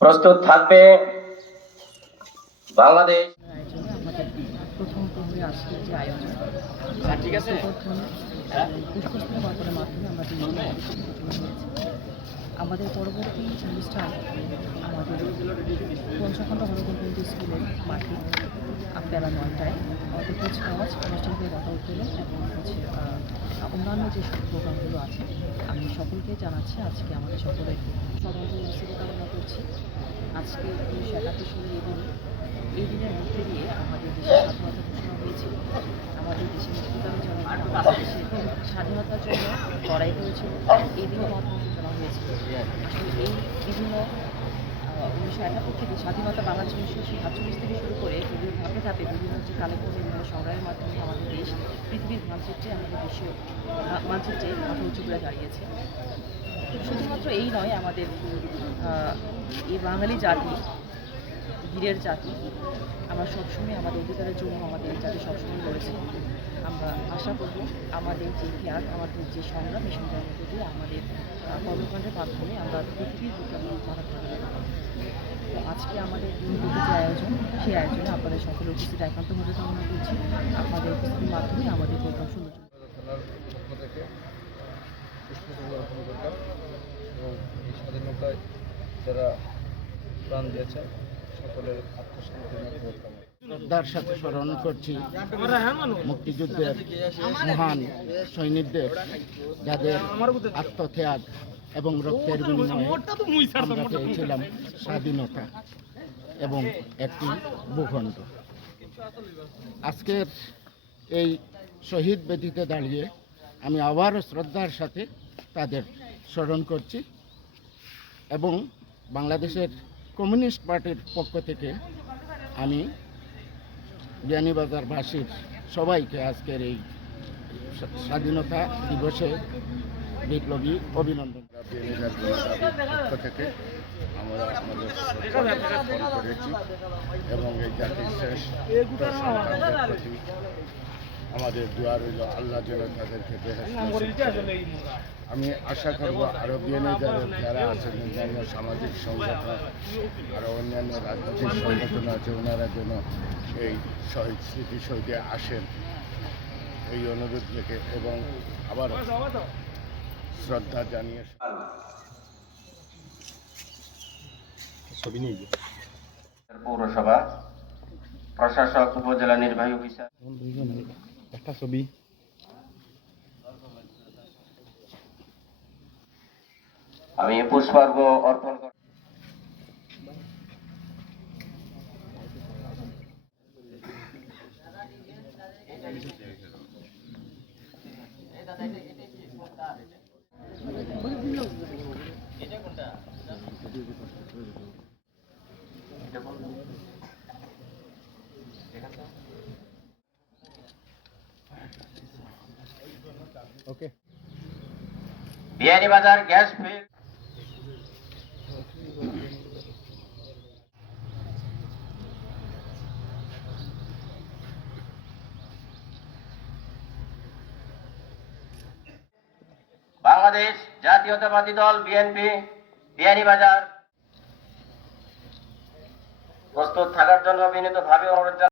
প্রস্তুত থাকবে বাংলাদেশ। আয়োজনে আমাদের প্রথম প্রহরে আজকের যে আয়োজন ঠিক আছে পুষ্পস্তবক অর্পণের মাধ্যমে আমরা দিনটি সূচনা হয়েছে। আমাদের পরবর্তী অনুষ্ঠান আমাদের পঞ্চখণ্ড হরগোবিন্দ স্কুলের মাঠে বেলা 9টায় আমাদের কুচকাওয়াজ আনুষ্ঠানিক কথা উত্তোলন এবং অন্যান্য যে সব প্রোগ্রামগুলো আছে। আমি সকলকে জানাচ্ছি আজকে আমাদের সকলের সদন্ত উপস্থিতি কামনা করছি। আজকে 1971 সালের এই দিনের মধ্যে দিয়ে আমাদের দেশের স্বাধীনতা ঘোষণা হয়েছিল। আমাদের দেশের মুক্তিকামী জনগণ আমাদের দেশের স্বাধীনতার জন্য লড়াই করেছিল। এই দিনের মাধ্যমে সূচনা হয়েছিল। আসলে এই বিভিন্ন 1971 থেকে স্বাধীনতা বাংলাদেশ 1947 থেকে শুরু করে বিভিন্ন ধাপে ধাপে বিভিন্ন যে কালেক্টর বিভিন্ন সংগ্রামের মাধ্যমে আমাদের দেশ পৃথিবীর মানচিত্রে আমাদের দেশীয় মানচিত্রে মাথা উঁচু করে দাঁড়িয়েছে। শুধুমাত্র এই নয়, আমাদের এই বাঙালি জাতি বীরের জাতি। আমরা সবসময় আমাদের অধিকারের জন্য আমাদের জাতি সবসময় লড়েছি। আমরা আশা করব আমাদের যে ত্যাগ, আমাদের যে সংগ্রাম, এই সংগ্রামের মধ্যে দিয়ে আমাদের কর্মকাণ্ডের মাধ্যমে আমরা পৃথিবীর বুকে আমরা মাথা থাকতে পারব। তো আজকে আমাদের দিনব্যাপী যে আয়োজন, সেই আয়োজনে আপনাদের সকলের উপস্থিতি একান্তভাবে কামনা করছি। আপনাদের উপস্থিতির মাধ্যমে আমাদের প্রোগ্রাম সুন্দর থানার পক্ষ থেকে পুষ্পস্তবক অর্পণ করলাম এবং এই স্বাধীনতায় যারা প্রাণ দিয়েছেন সকলের আত্মশান্তির মধ্যে কামনা। শ্রদ্ধার সাথে স্মরণ করছি মুক্তিযুদ্ধের মহান সৈনিকদের, যাদের আত্মত্যাগ এবং রক্তের বিনিময়ে আমরা পেয়েছিলাম স্বাধীনতা এবং একটি ভূখণ্ড। আজকের এই শহীদ বেদিতে দাঁড়িয়ে আমি আবারও শ্রদ্ধার সাথে তাদের স্মরণ করছি এবং বাংলাদেশের কমিউনিস্ট পার্টির পক্ষ থেকে আমি বিয়ানীবাজারবাসীর সবাইকে আজকের এই স্বাধীনতা দিবসে বিপ্লবী অভিনন্দন। পক্ষ থেকে আমরা আমাদের জ্ঞাপন করেছি এবং এই জাতির শেষ সন্তানদের প্রতি আমাদের দোয়া রইল, আল্লাহ যেন তাদেরকে আমি আশা করব আরও যারা আছেন, অন্যান্য সামাজিক সংগঠন আরও অন্যান্য রাজনৈতিক সংগঠন আছে, ওনারা যেন এই শহীদ স্মৃতিসৌধে আসেন এই অনুরোধ রেখে এবং আবার শ্রদ্ধা জানিয়ে পৌরসভা প্রশাসক, উপজেলা নির্বাহী অফিসার একটা ছবি আমি পুষ্পার্ঘ অর্পণ করি। ওকে। বিয়ানীবাজার গ্যাস ফিল্ড বাংলাদেশ জাতীয়তাবাদী দল বিএনপি বিয়ানীবাজার প্রস্তুত থাকার জন্য বিনীতভাবে অনুরোধ